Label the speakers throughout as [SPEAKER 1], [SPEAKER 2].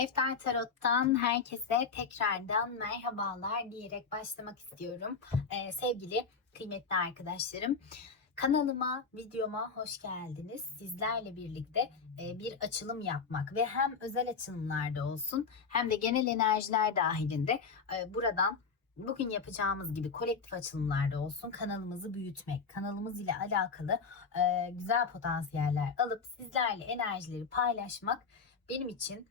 [SPEAKER 1] Eftar Tarot'tan herkese tekrardan merhabalar diyerek başlamak istiyorum. Ee, sevgili kıymetli arkadaşlarım, kanalıma, videoma hoş geldiniz. Sizlerle birlikte e, bir açılım yapmak ve hem özel açılımlarda olsun hem de genel enerjiler dahilinde e, buradan bugün yapacağımız gibi kolektif açılımlarda olsun kanalımızı büyütmek, kanalımız ile alakalı e, güzel potansiyeller alıp sizlerle enerjileri paylaşmak benim için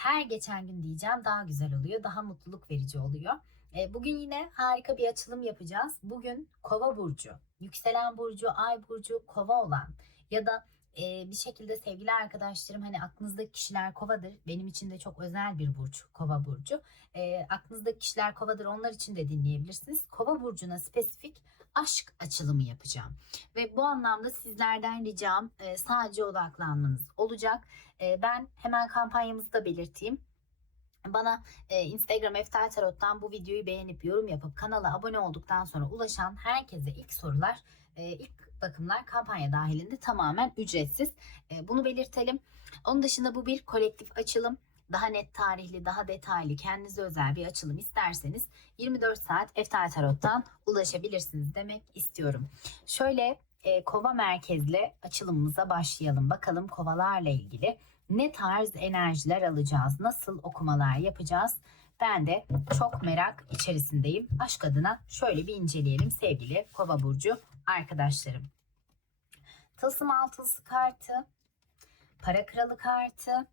[SPEAKER 1] her geçen gün diyeceğim daha güzel oluyor, daha mutluluk verici oluyor. E, bugün yine harika bir açılım yapacağız. Bugün Kova burcu, yükselen burcu, ay burcu, Kova olan ya da e, bir şekilde sevgili arkadaşlarım hani aklınızdaki kişiler Kova'dır. Benim için de çok özel bir burç Kova burcu. E, aklınızdaki kişiler Kova'dır. Onlar için de dinleyebilirsiniz. Kova burcuna spesifik aşk açılımı yapacağım. Ve bu anlamda sizlerden ricam e, sadece odaklanmanız olacak. E, ben hemen kampanyamızı da belirteyim. Bana e, Instagram Eftel Tarot'tan bu videoyu beğenip yorum yapıp kanala abone olduktan sonra ulaşan herkese ilk sorular, e, ilk bakımlar kampanya dahilinde tamamen ücretsiz. E, bunu belirtelim. Onun dışında bu bir kolektif açılım. Daha net tarihli, daha detaylı, kendinize özel bir açılım isterseniz 24 saat Eftel Tarot'tan ulaşabilirsiniz demek istiyorum. Şöyle e, kova merkezli açılımımıza başlayalım. Bakalım kovalarla ilgili ne tarz enerjiler alacağız, nasıl okumalar yapacağız? Ben de çok merak içerisindeyim. Aşk adına şöyle bir inceleyelim sevgili Kova burcu arkadaşlarım. Tılsım altılısı kartı, para kralı kartı,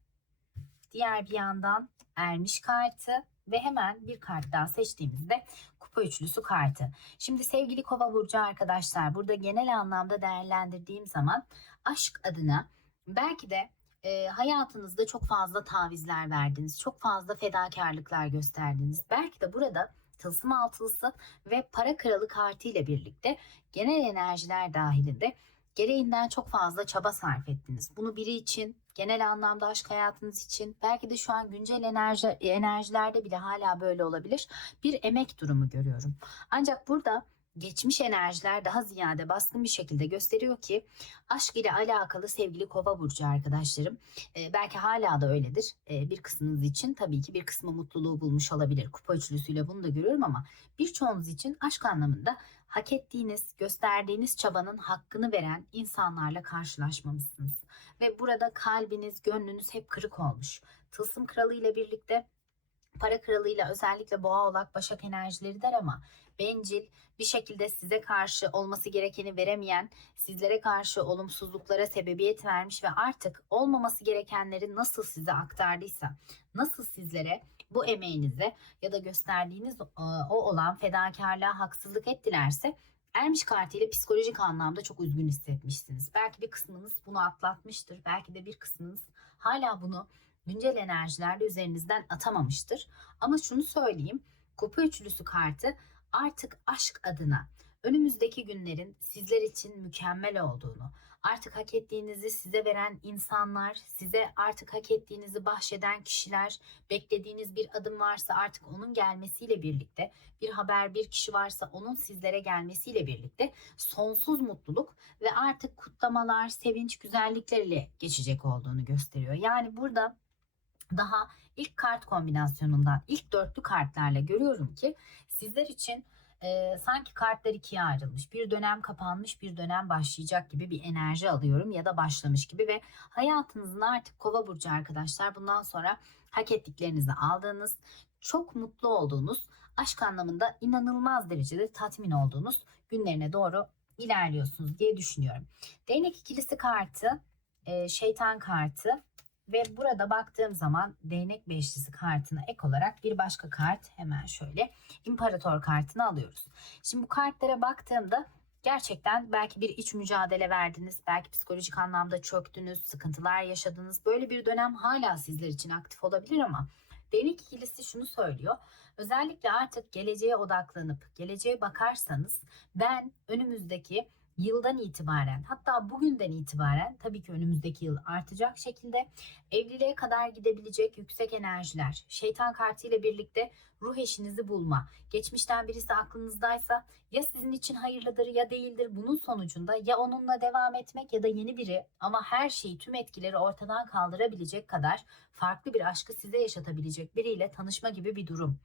[SPEAKER 1] diğer bir yandan ermiş kartı ve hemen bir kart daha seçtiğimizde kupa üçlüsü kartı. Şimdi sevgili kova burcu arkadaşlar burada genel anlamda değerlendirdiğim zaman aşk adına belki de e, hayatınızda çok fazla tavizler verdiniz. Çok fazla fedakarlıklar gösterdiniz. Belki de burada tılsım altılısı ve para kralı kartı ile birlikte genel enerjiler dahilinde gereğinden çok fazla çaba sarf ettiniz. Bunu biri için, genel anlamda aşk hayatınız için, belki de şu an güncel enerji, enerjilerde bile hala böyle olabilir. Bir emek durumu görüyorum. Ancak burada geçmiş enerjiler daha ziyade baskın bir şekilde gösteriyor ki aşk ile alakalı sevgili kova burcu arkadaşlarım e, belki hala da öyledir. E, bir kısmınız için tabii ki bir kısmı mutluluğu bulmuş olabilir. Kupa üçlüsüyle bunu da görüyorum ama birçoğunuz için aşk anlamında hak ettiğiniz gösterdiğiniz çabanın hakkını veren insanlarla karşılaşmamışsınız. Ve burada kalbiniz gönlünüz hep kırık olmuş. Tılsım kralı ile birlikte para kralıyla özellikle boğa oğlak başak enerjileri der ama bencil bir şekilde size karşı olması gerekeni veremeyen sizlere karşı olumsuzluklara sebebiyet vermiş ve artık olmaması gerekenleri nasıl size aktardıysa nasıl sizlere bu emeğinize ya da gösterdiğiniz o olan fedakarlığa haksızlık ettilerse Ermiş kartıyla psikolojik anlamda çok üzgün hissetmişsiniz. Belki bir kısmınız bunu atlatmıştır. Belki de bir kısmınız hala bunu güncel enerjilerde üzerinizden atamamıştır. Ama şunu söyleyeyim. Kupa üçlüsü kartı artık aşk adına önümüzdeki günlerin sizler için mükemmel olduğunu, artık hak ettiğinizi size veren insanlar, size artık hak ettiğinizi bahşeden kişiler, beklediğiniz bir adım varsa artık onun gelmesiyle birlikte, bir haber, bir kişi varsa onun sizlere gelmesiyle birlikte sonsuz mutluluk ve artık kutlamalar, sevinç, güzellikleriyle geçecek olduğunu gösteriyor. Yani burada daha ilk kart kombinasyonundan ilk dörtlü kartlarla görüyorum ki sizler için e, sanki kartlar ikiye ayrılmış. Bir dönem kapanmış, bir dönem başlayacak gibi bir enerji alıyorum ya da başlamış gibi ve hayatınızın artık kova burcu arkadaşlar bundan sonra hak ettiklerinizi aldığınız, çok mutlu olduğunuz, aşk anlamında inanılmaz derecede tatmin olduğunuz günlerine doğru ilerliyorsunuz diye düşünüyorum. Değnek ikilisi kartı, e, şeytan kartı ve burada baktığım zaman değnek beşlisi kartına ek olarak bir başka kart hemen şöyle imparator kartını alıyoruz. Şimdi bu kartlara baktığımda gerçekten belki bir iç mücadele verdiniz, belki psikolojik anlamda çöktünüz, sıkıntılar yaşadınız. Böyle bir dönem hala sizler için aktif olabilir ama Değnek ikilisi şunu söylüyor. Özellikle artık geleceğe odaklanıp geleceğe bakarsanız ben önümüzdeki yıldan itibaren hatta bugünden itibaren tabii ki önümüzdeki yıl artacak şekilde evliliğe kadar gidebilecek yüksek enerjiler, şeytan kartı ile birlikte ruh eşinizi bulma, geçmişten birisi aklınızdaysa ya sizin için hayırlıdır ya değildir. Bunun sonucunda ya onunla devam etmek ya da yeni biri ama her şeyi tüm etkileri ortadan kaldırabilecek kadar farklı bir aşkı size yaşatabilecek biriyle tanışma gibi bir durum.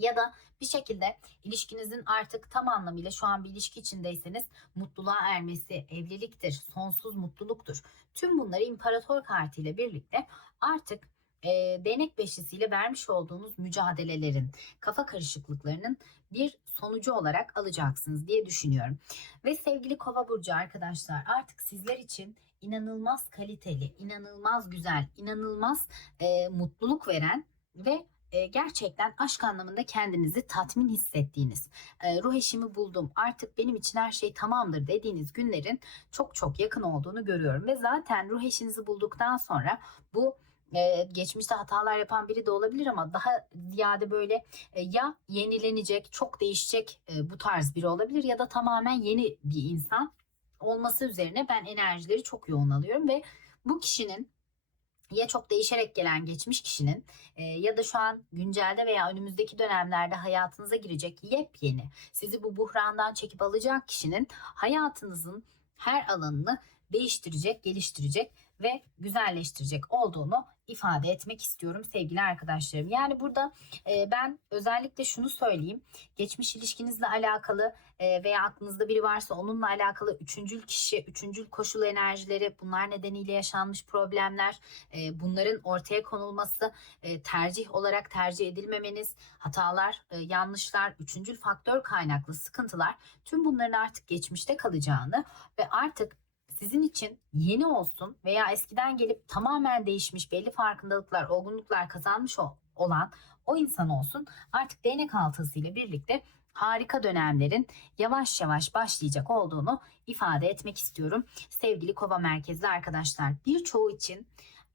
[SPEAKER 1] Ya da bir şekilde ilişkinizin artık tam anlamıyla şu an bir ilişki içindeyseniz mutluluğa ermesi, evliliktir, sonsuz mutluluktur. Tüm bunları imparator kartı ile birlikte artık e, değnek beşlisiyle vermiş olduğunuz mücadelelerin, kafa karışıklıklarının bir sonucu olarak alacaksınız diye düşünüyorum. Ve sevgili Kova burcu arkadaşlar artık sizler için inanılmaz kaliteli, inanılmaz güzel, inanılmaz e, mutluluk veren ve e, gerçekten aşk anlamında kendinizi tatmin hissettiğiniz, e, ruh eşimi buldum artık benim için her şey tamamdır dediğiniz günlerin çok çok yakın olduğunu görüyorum. Ve zaten ruh eşinizi bulduktan sonra bu e, geçmişte hatalar yapan biri de olabilir ama daha ziyade böyle ya yenilenecek, çok değişecek bu tarz biri olabilir ya da tamamen yeni bir insan olması üzerine ben enerjileri çok yoğun alıyorum ve bu kişinin ya çok değişerek gelen geçmiş kişinin e, ya da şu an güncelde veya önümüzdeki dönemlerde hayatınıza girecek yepyeni sizi bu buhrandan çekip alacak kişinin hayatınızın her alanını değiştirecek, geliştirecek ve güzelleştirecek olduğunu ifade etmek istiyorum sevgili arkadaşlarım. Yani burada e, ben özellikle şunu söyleyeyim. Geçmiş ilişkinizle alakalı e, veya aklınızda biri varsa onunla alakalı üçüncül kişi, üçüncül koşul enerjileri, bunlar nedeniyle yaşanmış problemler, e, bunların ortaya konulması, e, tercih olarak tercih edilmemeniz, hatalar, e, yanlışlar, üçüncül faktör kaynaklı sıkıntılar tüm bunların artık geçmişte kalacağını ve artık sizin için yeni olsun veya eskiden gelip tamamen değişmiş belli farkındalıklar, olgunluklar kazanmış olan o insan olsun artık değnek altısı ile birlikte harika dönemlerin yavaş yavaş başlayacak olduğunu ifade etmek istiyorum. Sevgili kova merkezli arkadaşlar birçoğu için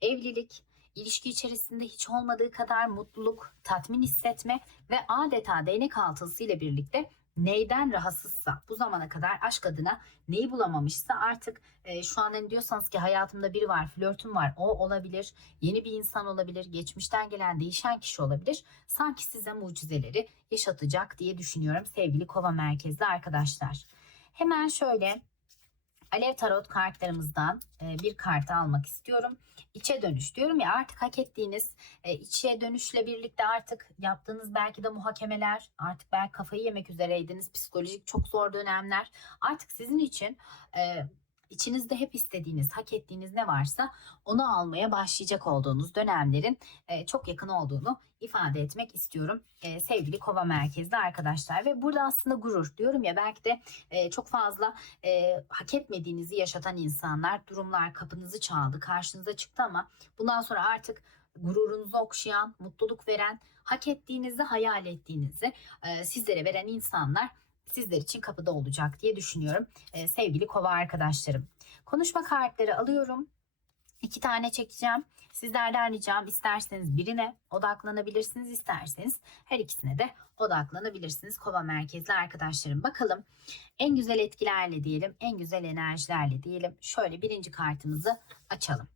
[SPEAKER 1] evlilik, ilişki içerisinde hiç olmadığı kadar mutluluk, tatmin hissetme ve adeta değnek altısı ile birlikte neyden rahatsızsa bu zamana kadar aşk adına neyi bulamamışsa artık e, şu an hani diyorsanız ki hayatımda biri var flörtüm var o olabilir yeni bir insan olabilir geçmişten gelen değişen kişi olabilir sanki size mucizeleri yaşatacak diye düşünüyorum sevgili kova merkezli arkadaşlar. Hemen şöyle Alev Tarot kartlarımızdan e, bir kartı almak istiyorum. İçe dönüş diyorum ya artık hak ettiğiniz e, içe dönüşle birlikte artık yaptığınız belki de muhakemeler artık belki kafayı yemek üzereydiniz. Psikolojik çok zor dönemler artık sizin için e, içinizde hep istediğiniz, hak ettiğiniz ne varsa onu almaya başlayacak olduğunuz dönemlerin e, çok yakın olduğunu ifade etmek istiyorum e, sevgili kova merkezli arkadaşlar. Ve burada aslında gurur diyorum ya belki de e, çok fazla e, hak etmediğinizi yaşatan insanlar, durumlar kapınızı çaldı, karşınıza çıktı ama bundan sonra artık gururunuzu okşayan, mutluluk veren, hak ettiğinizi hayal ettiğinizi e, sizlere veren insanlar sizler için kapıda olacak diye düşünüyorum ee, sevgili kova arkadaşlarım. Konuşma kartları alıyorum. İki tane çekeceğim. Sizlerden ricam isterseniz birine odaklanabilirsiniz isterseniz her ikisine de odaklanabilirsiniz kova merkezli arkadaşlarım. Bakalım en güzel etkilerle diyelim en güzel enerjilerle diyelim. Şöyle birinci kartımızı açalım.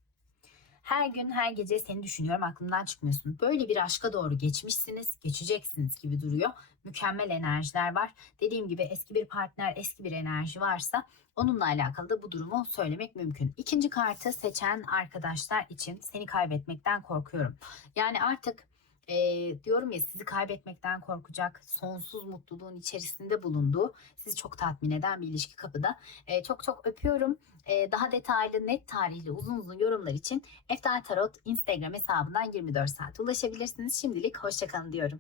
[SPEAKER 1] Her gün her gece seni düşünüyorum aklımdan çıkmıyorsun. Böyle bir aşka doğru geçmişsiniz, geçeceksiniz gibi duruyor. Mükemmel enerjiler var. Dediğim gibi eski bir partner, eski bir enerji varsa onunla alakalı da bu durumu söylemek mümkün. İkinci kartı seçen arkadaşlar için seni kaybetmekten korkuyorum. Yani artık e, diyorum ya sizi kaybetmekten korkacak, sonsuz mutluluğun içerisinde bulunduğu, sizi çok tatmin eden bir ilişki kapıda. E, çok çok öpüyorum. E, daha detaylı, net tarihli, uzun uzun yorumlar için Eftal Tarot Instagram hesabından 24 saat ulaşabilirsiniz. Şimdilik hoşçakalın diyorum.